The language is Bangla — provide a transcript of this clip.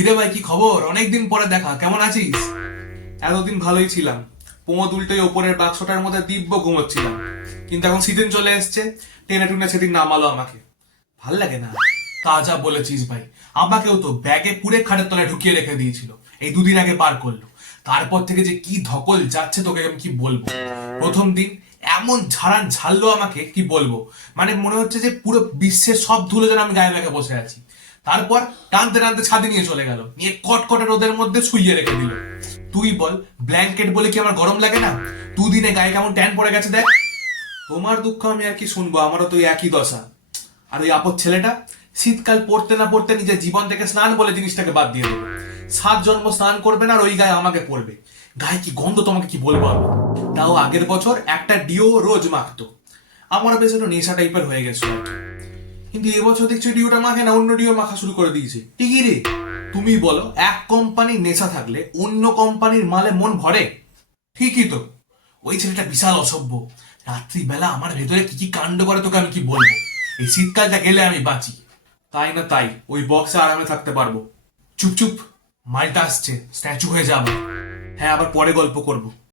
কিরে ভাই, কি খবর? অনেকদিন পরে দেখা, কেমন আছিস? এতদিন ভালোই ছিলাম। পোঁত উল্টে ওপরের বাক্সটার মধ্যে দিব্য ঘুমোচ্ছিলাম। কিন্তু এখন সিজন চলে এসছে, টেনে টুনে সেদিন নামালো আমাকে। ভাল লাগে না। তা যা বলেছিস ভাই। আমাকেও তো ব্যাগে পুরে খাটের তলায় ঢুকিয়ে রেখে দিয়েছিল। এই দুদিন আগে পার করলো। তারপর থেকে যে কি ধকল যাচ্ছে তোকে আমি কি বলবো। প্রথম দিন এমন ঝাড়ান ঝাড়লো আমাকে, কি বলবো। মানে মনে হচ্ছে যে পুরো বিশ্বের সব ধুলো যেন আমি গায়ে ব্যাগে বসে আছি। তারপর টানতে টানতে ছাদে নিয়ে চলে গেল, নিয়ে কটকটে রোদের মধ্যে শুইয়ে রেখে দিল। তুই বল, ব্ল্যাঙ্কেট বলে কি আমার গরম লাগে না? দুদিনে গায়ে কেমন ট্যান পড়ে গেছে দেখ। তোমার দুঃখ আমি আর কি শুনবো, আমারও তো ওই একই দশা। আর ওই আপদ ছেলেটা শীতকাল পড়তে না পড়তে নিজের জীবন থেকে স্নান বলে জিনিসটাকে বাদ দিয়ে দেবে। 7 জন্ম স্নান করবে না আর ওই গায়ে আমাকে পড়বে। গায়ে কি গন্ধ তোমাকে কি বলবো আমি। তাও আগের বছর একটা ডিও রোজ মাখতো। আমার বেশ একটু নেশা টাইপের হয়ে গেছে আর কি। কিন্তু এবছর দেখছি ডিওটা মাখে না, অন্য ডিও মাখা শুরু করে দিয়েছে। ঠিকই রে। তুমি বলো, এক কোম্পানির নেশা থাকলে অন্য কোম্পানির মালে মন ভরে? ঠিকই তো। ওই ছেলেটা বিশাল অসভ্য। রাত্রিবেলা আমার ভেতরে কি কি কাণ্ড করে তোকে আমি কি বলবো। এই শীতকালটা গেলে আমি বাঁচি। তাই না তাই ওই বক্সে আরামে থাকতে পারবো। চুপ চুপ। মালটা আসছে, স্ট্যাচু হয়ে যাবে। হ্যাঁ, আবার পরে গল্প করব।